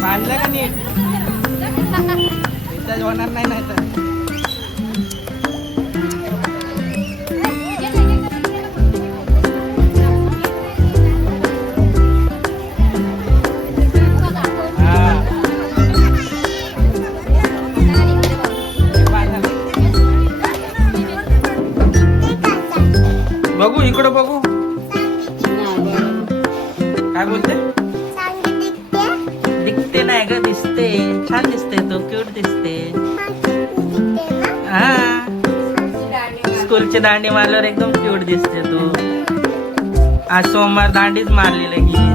बांधलं का नीट रिचार्ज होणार नाही नाही तर बघू इकडं बघू काय बोलते दिसते नाही ग दिसते छान दिसते तो क्यूट दिसते हा स्कूलची दांडी मारल्यावर एकदम क्यूट दिसते तू आज सोमवार दांडीच मारली लगी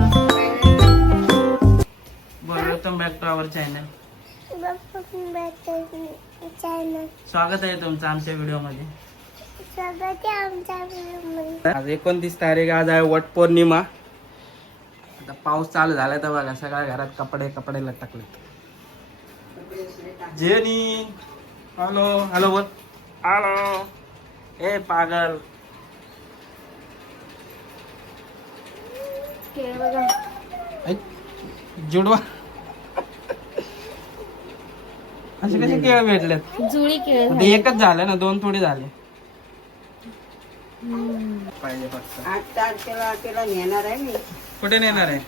welcome back to our channel स्वागत आहे तुमचं आमच्या व्हिडिओ मध्ये आज 29 तारीख आज आहे वट पौर्णिमा आता पाऊस चालू झाला तर बघा सगळ्या घरात कपडे लटकलेत जेनी हॅलो हॅलो बोल हॅलो ए पागल जुडवा असे कसे केळ भेटलेत जुळी केळ एकच झालं ना दोन थोडी झाले पाहिजे फक्त 8 तारखेला नेणार आहे मी. कुठे नेणार आहे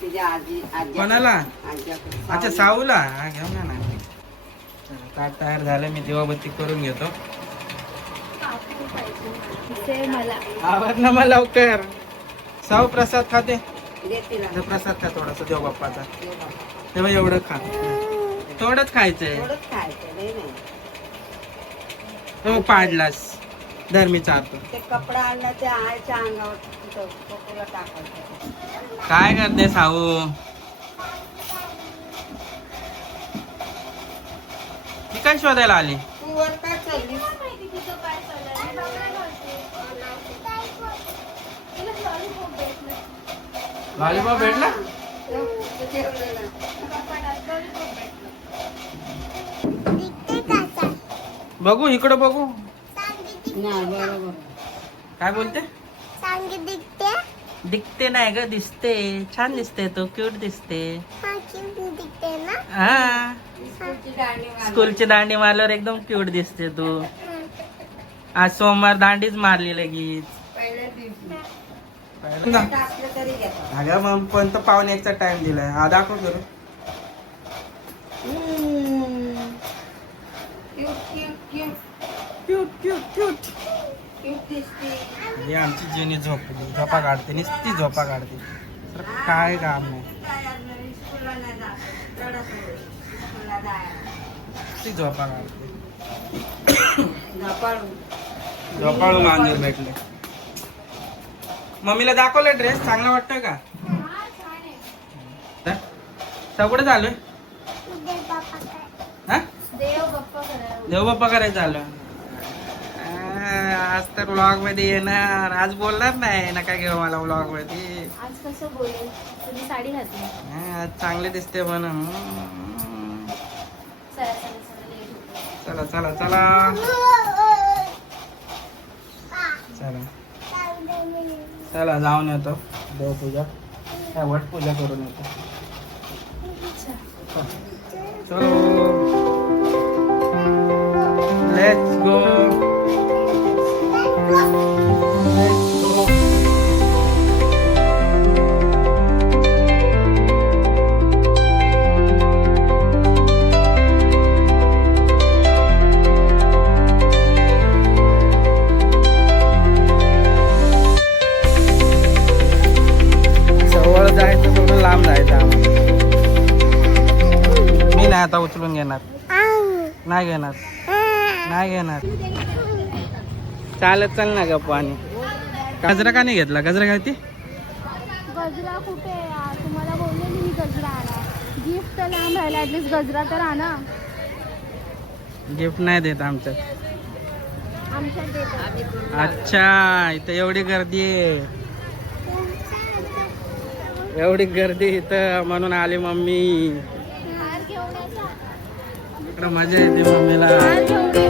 तुझ्या आजी कोणाला आजीकडे. अच्छा साऊला हा घेऊन या ना चला, ताट तयार झालं मी दिवाबत्ती करून घेतो मला आवाज ना मग लवकर साऊ प्रसाद खाते दे तिला. आता प्रसाद खा थोडासा देव बाप्पाचा तेव्हा एवढं खा थोडंच खायचंय थोडंच खायचं लय नाही. तो पाडलास धर मी चालतो ते कपडा आणला ते आईच्या अंगावर तिथं कोकोला टाकायचं. काय करते साऊ ती काय शोधायला आली तू वर काय चालली? लॉलीपॉप भेटला तू जेवलेला. बघू इकडं बघू नाही बरोबर. काय बोलते दिसते नाही ग दिसते छान दिसते तो क्यूट दिसते हा स्कूलची दांडी मारल्यावर एकदम क्यूट दिसते तू आज सोमवार दांडीच मारली लगेच पहिल्या दिवशी पहिल्यांदा. टाकलं तरी घेतो. अगं मग पण तर पावणे एकचा टाइम दिलाय हा दाखव करू cute cute cute cute cute cute cute दिसते. हे आमची जेनी झोपली झोपा काढते नुसती झोपा काढते तर काय काम नाही स्कूलला नाही जात. रडत होती. स्कूलला जायला. नुसती झोपा काढते झोपाळू. झोपाळू मांजूर भेटले मम्मीला दाखवलं ड्रेस चांगला वाटतोय का सगळं झालं हा देव बाप्पा करायचं आलं आज तर व्लॉग मध्ये येणार आज बोलणार नाही नका घेऊ मला व्लॉग मध्ये आज कसं बोलेल तुम्ही साडी घातली आज चांगले दिसते म्हणून चला चला चला चला लेट होतो. चला चला चला जाऊन येतो देवपूजा काय वट पूजा करून येतो चलो लेट्स गो जवळ जायचं सोडून लांब जायचं आम्हाला मी नाही आता उचलून घेणार नाही घेणार नाही घेणार चालत चल ना गप्पा आणि गजरा का नाही घेतला गजरा घालती गजरा कुठे आहे? तुम्हाला बोललेली मी गजरा आणा गिफ्ट तर लांब राहिला ऍटलीस्ट गजरा तर आणा गिफ्ट नाही देत आमच्यात आमच्यात देतो. अच्छा इथं एवढी गर्दी आहे एवढी गर्दी इथं म्हणून आली मम्मी हार घेऊन यायचा. इकडं मजा येते मम्मीला हार घेऊन ये.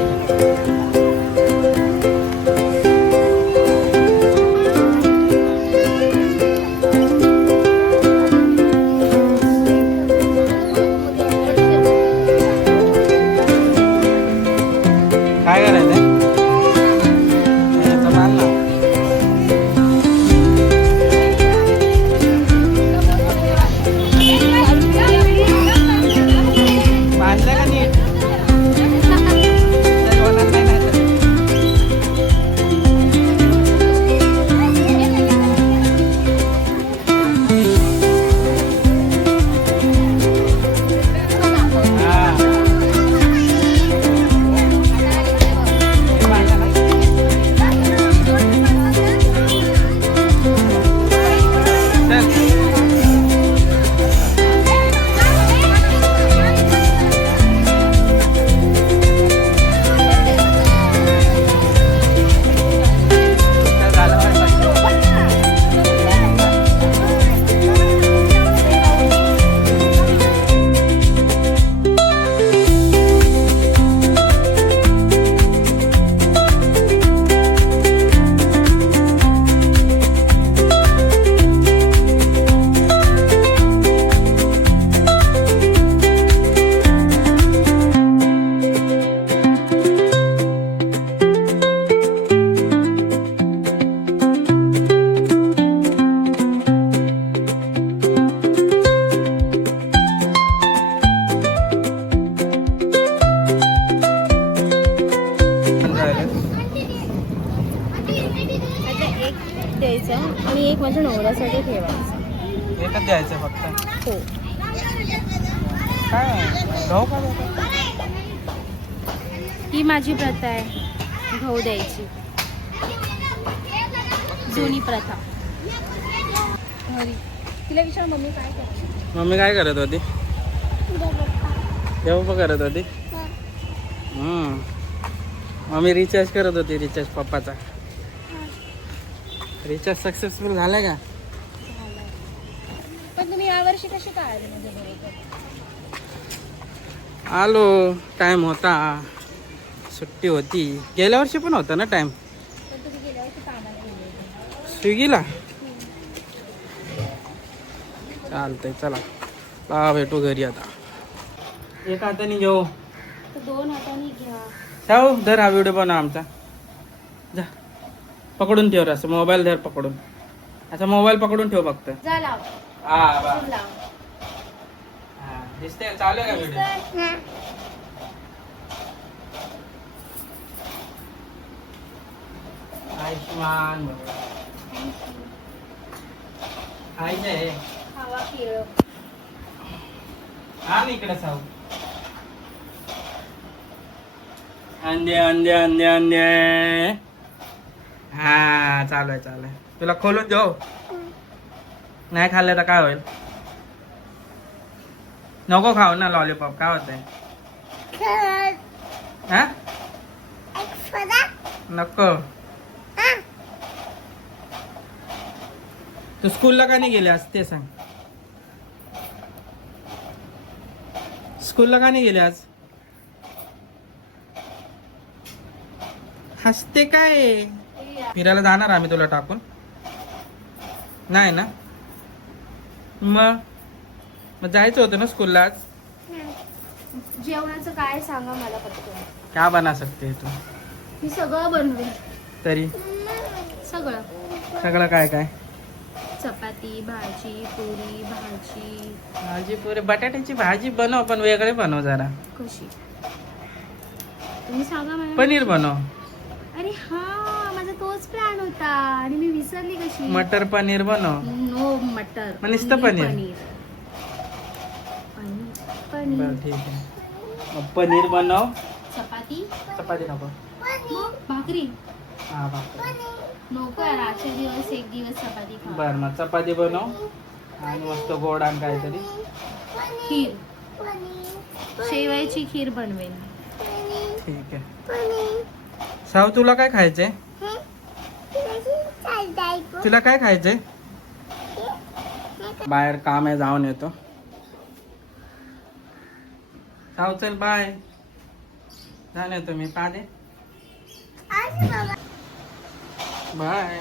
माझ्या नवऱ्यासाठी ठेवायचं. एकच द्यायचं फक्त. हो. काय गहू का देतात? ही माझी प्रथा आहे, गहू द्यायची. जुनी प्रथा. घरी तिला विचार मम्मी काय करते. मम्मी काय करत होती? देवप्पा करत होती. मम्मी रिचार्ज करत होती. रिचार्ज पप्पाचा रिचार्ज सक्सेसफुल झाला का? पण तुम्ही यावर्षी कशी काय आले माझ्या बरोबर? आलो, टाइम होता, सुट्टी होती. गेल्या वर्षी पण होता ना टाइम. पण तुम्ही गेल्या वर्षी कामाला गेले होते. स्विगीला. चालतंय चला भेटू घरी आता. एक हाताने घेऊ. तर 2 हातांनी घ्या. जाऊ धर, हा व्हिडिओ बनव आमचा. जा पकडून ठेव असं, मोबाईल धर पकडून. अच्छा मोबाईल पकडून ठेव फक्त. जा लाव. हा बा. लाव. हा दिसते, चालू आहे का व्हिडिओ? आयुष्मान खायचंय. हवा खेळ. हा ना इकडे साऊ. अंदे अंदे अंदे अंदे. हा चालू आहे. तुला खोलून देऊ? नाही खाल्लं तर काय होईल? नको खाऊ ना लॉलीपॉप, काय होतंय? हा नको. तू स्कूलला का नाही गेले आज ते सांग. स्कूलला का नाही गेले आज? हसते काय? फिरायला जाणार आम्ही तुला टाकून? नाही ना? मग जायचं होतं ना स्कूलला आज. जेवणाचं काय सांगा मला पटकन. क्या बना सकते तू? मी सगळं बनवेन. तरी सगळं. सगळं काय काय? चपाती, भाजी, पुरी, भाजी पुरी. बटाट्याची भाजी बनव, पण वेगळे बनव जरा. कशी? तुम्ही सांगा मला. पनीर बनव. अरे हा, माझा तोच प्लॅन होता आणि मी विसरली कशी. मटर पनीर बनव. नो मटर. मग नुसतं पनीर. पनीर. ठीक आहे. मग पनीर बनव. चपाती. चपाती नको. मग भाकरी. हा भाकरी नको यार, आजचे दिवस एक दिवस चपाती खा. बर मग चपाती बनव आणि मस्त गोड आण काहीतरी. खीर. शेवयाची खीर बनवेन. ठीक आहे. साऊ तुला काय खायचंय? तुला काय खायचंय? बाहेर काम आहे, जाऊन येतो. साऊ चल बाय. जाऊन येतो मी. पा दे. बाय.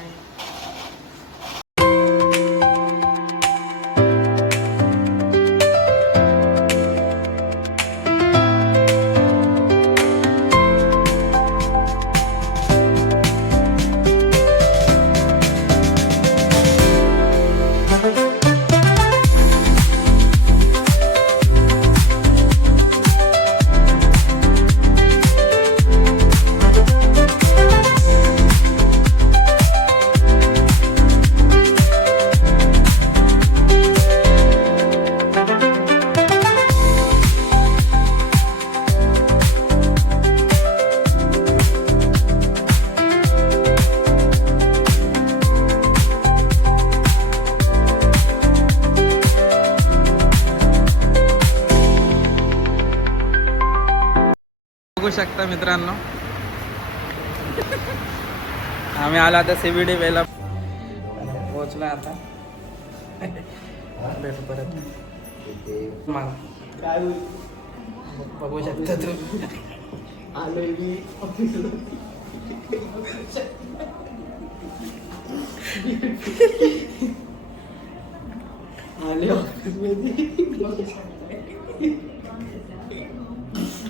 बघू शकता मित्रांनो, आम्ही आलो आता CBD वेला पोहोचलो. आता भेटू परत. बघू शकता तू. आलोय मी ऑफिसला. आले ऑफिसमध्ये.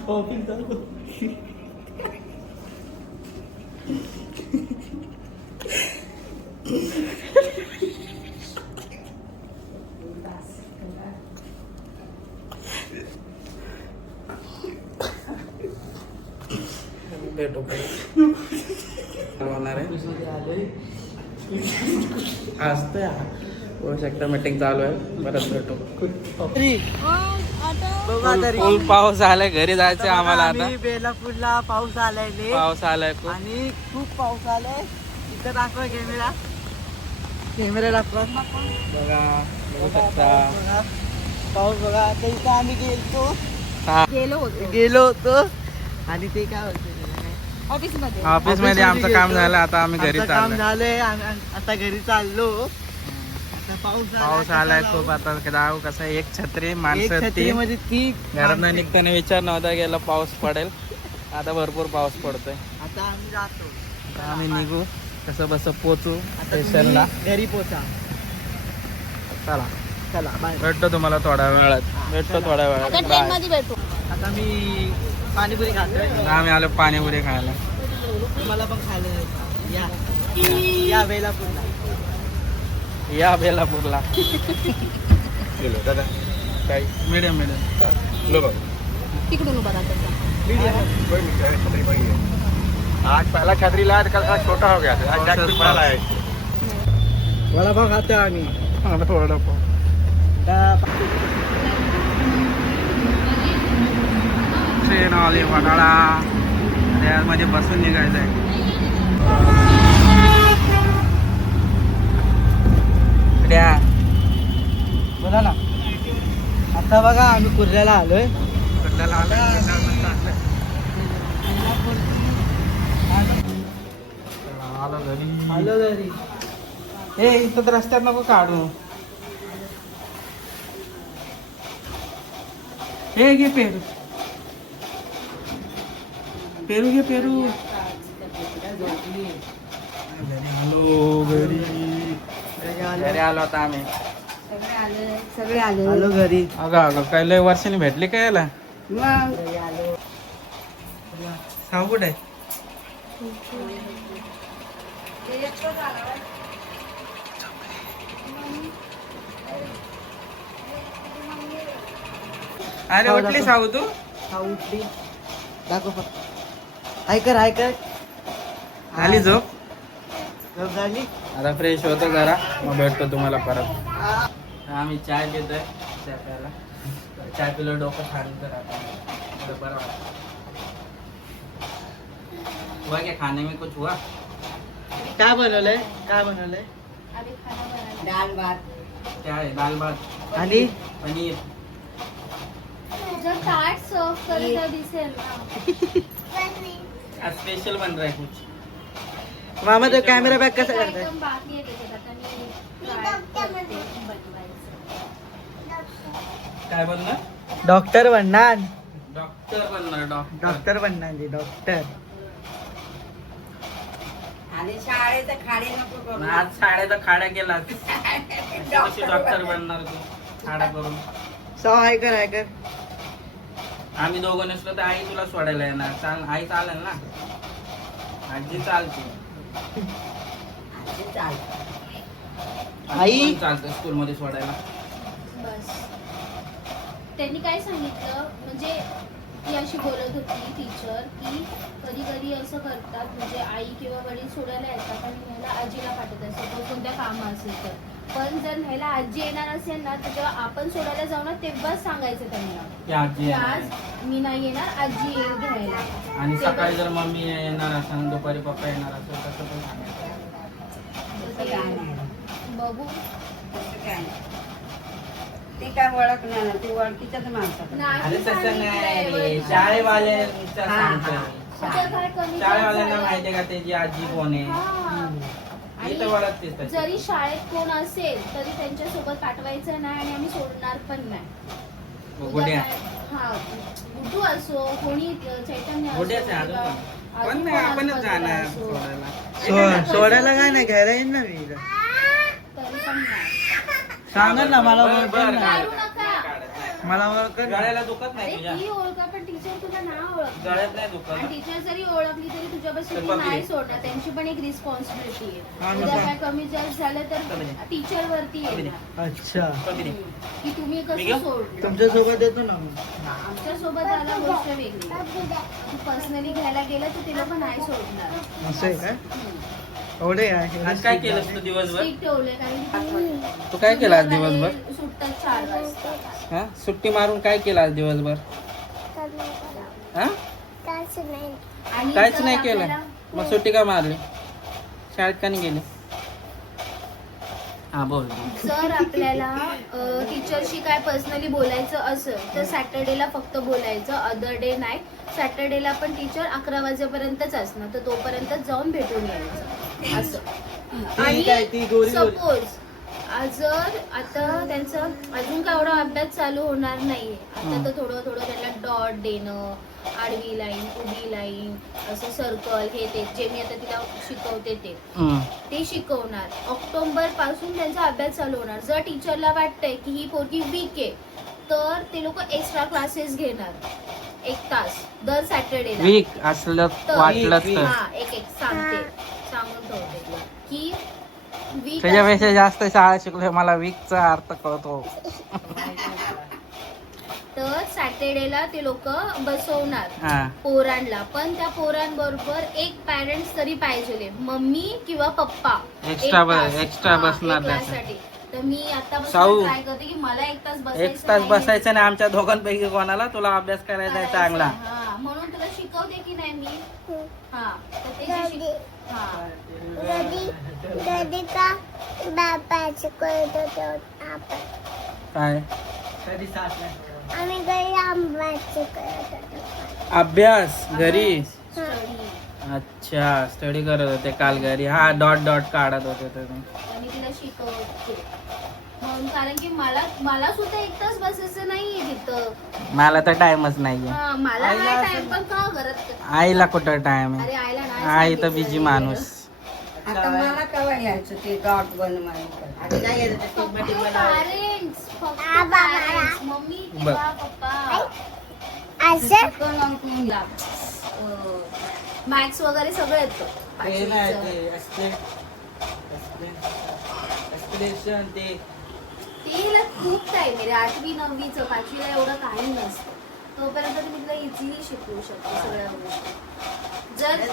ऑफिस झालं. भेटू होणार आहे. असतं होऊ शकतं. मीटिंग चालू आहे. परत भेटू. फुल पाऊस आलाय. घरी जायचंय आम्हाला आता. बेलापूरला पाऊस आलाय लय. पाऊस आलाय खूप. आणि खूप पाऊस आलाय. इथं दाखवा कॅमेरा दाखवा. बघा बघू शकता. बघा, पाऊस बघा. आता इथं आम्ही हा. गेलो होतो आणि ते काय होतं ऑफिस मध्ये ऑफिस मध्ये आमचं काम झालं. आता आम्ही घरी आमचं काम चाललो. झालंय. आता घरी चाललो. आता पाऊस आलाय खूप. आता जाऊ कसं एक छत्री माणसं ती छत्रीमध्ये ती घरात निघताना विचार नव्हता गेला पाऊस पडेल. आता भरपूर पाऊस पडतोय. आता आम्ही जातो. आता आम्ही निघू. कसं बस पोचू आता स्टेशनला. तुम्ही घरी पोचा. चला चला बाय. भेटतो तुम्हाला थोड्या वेळात. भेटतो थोड्या आता वेळात. Train bye. मध्ये भेटू. आता मी पाणीपुरी खातोय. आम्ही आलो पाणीपुरी खायला. तुम्हाला पण खायला जायचं. या बेलापूरला. या बेलापूरला. दादा काय मिडियम मिडियम. लो तिकडून उभा राहतो. आज पहला छतरी लाया तो कल थोड़ा छोटा हो गया था। आज जैकेट बड़ा लाया है। वडापाव खातोय आम्ही. ट्रेन आली वडाळा. मध्ये बसून निघायचंय. बोला ना. आता बघा आम्ही कुर्ल्याला आलोय. आलो घरी. हे इथं तर रस्त्यात नको काढू. हे घे पेरू. पेरू घे पेरू. हॅलो घरी. घरी आलो आता आम्ही. सगळे आलो घरी. अगं अगं काय लय वर्षांनी भेटली काय याला. घरी आलो. सांगू कुठे अरे उठली साऊ तू. हा उठली. दाखव फक्त. ऐकर झाली झोप. झोप झाली. आता फ्रेश होतो जरा मग भेटतो तुम्हाला परत. आम्ही चाय घेतोय. चाय प्यायला. चाय पिलं डोकं शांत राहतं. बरं हुआ क्या खाने में कुछ हुआ. काय बनवलंय अरे खाना बनाना. दाल भात क्या है. दाल भात आणि पनीर. जर ताट सर्व करे तर दिसेल ना. आज स्पेशल बन रहा है कुछ. मामा तो कॅमेरा बॅक कसा एक करताय. item बाकी आहे त्याच्यात. आता मी try करते बनवायचं. काय बनणार. डॉक्टर बनणार. डॉक्टर बनणार. डॉक्टर बनणार. डॉक्टर. आणि शाळेत खाडे नको करू. आज शाळेत खाड्या केला. डॉक्टर बनणार तू खाडा करून. सौ ऐकर. आम्ही दोघं नसलो तर आई तुला सोडायला येणार. चाल आई चालेल ना. आजी चालते. आजी चाल. आई? चालतं स्कूल मध्ये सोडायला. बस त्यांनी काय सांगितलं म्हणजे ती अशी बोलत होती टीचर की कधी कधी असं करतात म्हणजे आई किंवा वडील सोडायला येतात आणि न्यायला आजीला पाठवत असतात कोणत्या कामं असेल तर. पण जर न्यायला आजी येणार असेल ना तर जेव्हा आपण सोडायला जाऊ ना तेव्हाच सांगायचं त्यांना की आजी की येणार आज मी नाही येणार आजी येईल घ्यायला. आहे. आणि सकाळी जर मम्मी येणार असेल दुपारी पप्पा येणार असेल तसं पण सांगायचं. तसं काय नाही. बघू. तसं काय नाही. ती काय ओळखणार नाही. ती ओळखीच्याच माणसात. अरे तसं नाही. शाळेवाल्यांच्या सांगतोय. शाळेवाल्यांना माहितीये का त्याची आजी कोण आहे. हा. ही तर ओळखतेच त्याची. जरी शाळेत कोण असेल तरी त्यांच्या सोबत पाठवायचं नाही आणि आम्ही सोडणार पण नाही. गुड्या. हा गुड्डू असो कोणी चैतन्य असो गुड्याच आहे किंवा अजून पण अजून नाही कोणाचं आपणच बदल जाणार असो, सोडायला. सोडायला काय नाही घ्यायला येईन ना मी. तरी पण नाही. सांगा ना मला बरं, ओळखत बरं, नाही. काढू नका. मला ओळखत नाही. गळ्याला दुखत नाही अरे तुझ्या. ती ओळखा पण टीचर तुला नाव ओळख गळ्यात नाही आणि दुखत. टीचर जरी ओळखली तरी तुझ्यापासून ती नाही सोडणार. त्यांची पण एक रिस्पॉन्सिबिलिटी हा, आहे. मग उद्या काय? काय कमी जास्त झालं तर टीचर वरती येणार अच्छा. की तुम्ही कसं सोडलं. तुमच्या सोबत येतो ना मग. आमच्या सोबत आला गोष्ट वेगळी. तू पर्सनली घ्यायला गेलं तर ते लोक नाही सोडणार. असं आहे का. आज काय केलं तू दिवसभर? स्ट्रिक्ट ठेवले कारण तू काय केलं आज दिवसभर? सुटतात 4 वाजता. हा सुट्टी मारून काय केलं आज दिवसभर? हा आणि काहीच जर नाही केलं. आपल्याला- मग सुट्टी का मारली? शाळेत का नाही गेली? हा बोल. जर आपल्याला टीचरशी काय पर्सनली बोलायचं असेल तर सॅटर्डेला फक्त बोलायचं, अदर डे नाही. सॅटर्डेला पण टीचर 11 वाजेपर्यंतच असणार, तर तोपर्यंत जाऊन भेटून यायचं असं. आणि सपोज जर आता त्यांचं अजून काय एवढा अभ्यास चालू होणार नाहीये, आता तर थोडं थोडं त्यांना डॉट देणं, आडवी लाईन, उभी लाईन, असं सर्कल, हे ते जे मी आता तिला शिकवते ते शिकवणार. ऑक्टोबर पासून त्यांचा अभ्यास चालू होणार. जर टीचरला वाटतंय की ही पोरगी वीक आहे तर ते लोक एक्स्ट्रा क्लासेस घेणार 1 तास दर सॅटर्डेला. वीक असलं वाटलं तर हा एक सांगून ठेवते की वीक त्याच्यापेक्षा जास्त शाळा शिकलोय, मला वीकचा अर्थ कळतो. तर सॅटर्डेला ते लोक बसवणार हा पोरांना, पण त्या पोरांबरोबर एक पॅरेंट्स तरी पाहिजे, मम्मी किंवा पप्पा. एक्स्ट्रा एक तास. एक्स्ट्रा हा, बसणार एक त्यासाठी. क्लाससाठी. तर मी आतापासून साऊ, ट्राय करते की मला 1 तास बसायचं 1 तास नाही. बसायचं नाही आमच्या दोघांपैकी कोणाला. तुला अभ्यास करायचा आहे चांगला. हा, म्हणून तुला शिकवते की नाही मी. हा तर ते जे हा काय अभ्यास घरी? स्टडी. अच्छा स्टडी करत होते काल घरी. हा डॉट डॉट काढत होते तुम्ही. तर मी तिला शिकवते म्हणून, कारण की मला सुद्धा 1 तास बसायचं नाहीये तिथं. मला तर टाइमच नाहीये. हा, मला हा टाइम पण का करत. आईला कुठं टाइम अरे आहे? आईला नाही आई तर सांगितलं बिजी रे. माणूस. आता मला केव्हा यायचं ते डॉट बनवायचं? Parents, फक्त parents. मम्मी किंवा पप्पा. मॅथ्स वगैरे सगळं येतं. तिला खूप टाइम आहे रे, 8वी 9वीचं. 5वीला एवढं काही नसतं. तोपर्यंत तुम्ही तिला इझिली शिकवू शकतो सगळ्या गोष्टी. जर ती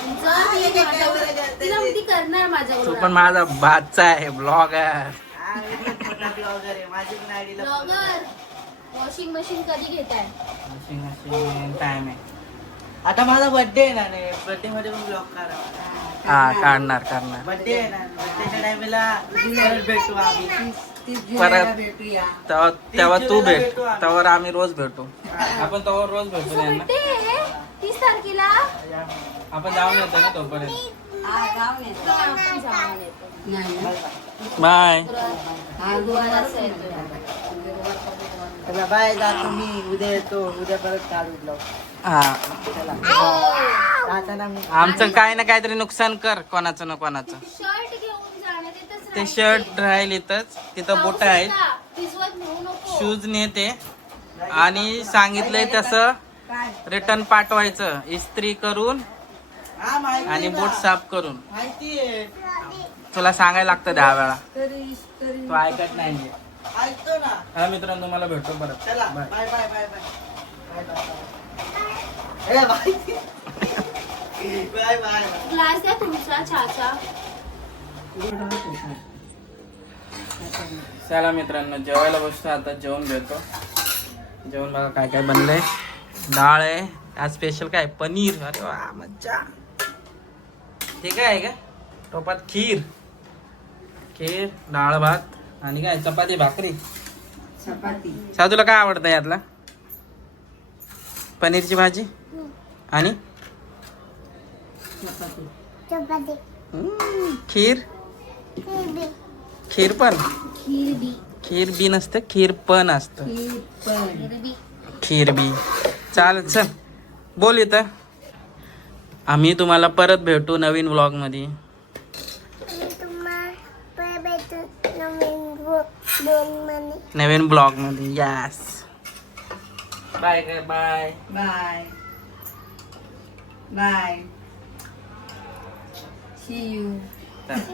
माझ्यावर- तिला ती करणार तू माझ्याबरोबर. पण माझा बादचा आहे ब्लॉगर. ब्लॉगर. वॉशिंग मशीन कधी घेताय? टाइम आहे. आता माझा बर्थडे आहे ना, बर्थडे मध्ये पण ब्लॉग करा. हा काढणार. बर्थडे आहे ना, बर्थडेच्या टाइमला परत भेटू आम्ही. 30 परत जुलैला भेटूया. तेव्हा तू भेट, तेव्हा आम्ही रोज भेटू. आपण तेव्हा रोज भेटू तुझा नाही ना. birthday आहे 30 तारखेला. आपण जाऊन येतो ना तोपर्यंत. हा, जाऊन येतो. आपण जाऊन येतो. नाही बाय. हा, गुरुवारच येतो. चला बाय, जातो मी. उद्या येतो. उद्या परत काढू ब्लॉग. हा आता ना मी आमचं काय ना काहीतरी नुकसान कर कोणाचं ना कोणाचं. शर्ट घेऊन जाणे तिथंच ते शर्ट राहील इथंच. तिथं बोट आहेत, भिजवत नेऊ नको. शूज नेते आणि सांगितलंय तसं रिटर्न पाठवायचं, इस्त्री करून हा माहिती आणि ना. बोट साफ करून. माहिती आहे. तुला सांगायला लागतं 10 वेळा, तरी तू ऐकत नाही. ऐकतो ना. हा मित्रांनो तुम्हाला भेटतो परत. चला bye. Bye bye bye bye bye bye. ए बाय बाय बाय. ग्लास द्या तुमचा चहाचा. चला मित्रांनो जेवायला बसतो आता. जेवण घेतो. जेवण बघा काय काय बनलंय. डाळ आहे आज स्पेशल. काय पनीर. अरे वा मज्जा. हे काय आहे का टोपात? खीर डाळ भात आणि काय चपाती भाकरी. चपाती. तुला काय आवडतं यातला? पनीरची भाजी आणि खीर. खीर पण खीर बी नसतं, खीर पण असतं. खीर बी. चालेल चल बोल इथं. आम्ही तुम्हाला परत भेटू नवीन व्लॉग मध्ये. नवीन ब्लॉग मध्ये. Yes bye. काय bye bye bye. See you.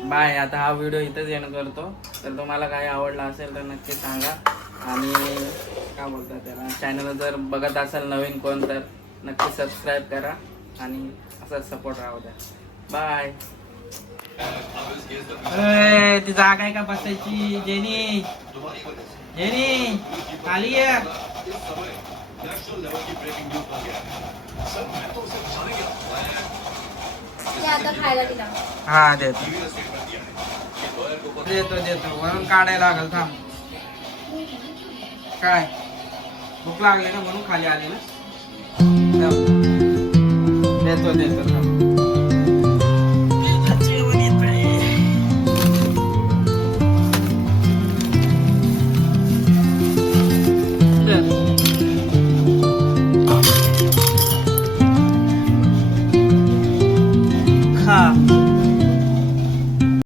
Bye. आता हा व्हिडिओ इथंच एंड करतो. तर तुम्हाला काही आवडला असेल तर नक्की सांगा. आणि काय बोलतात त्याला, चॅनल जर बघत असाल नवीन कोण तर नक्की सबस्क्राईब करा आणि असा सपोर्ट राहू द्या. बाय. ती जागा आहे का बसायची? जेनी जेनी खाली ये. ते आता खायला दिला. हा देतो देतो देतो म्हणून काढायला लागल. थांब. काय भूक लागली ना म्हणून खाली आली ना. देतो देतो थांब.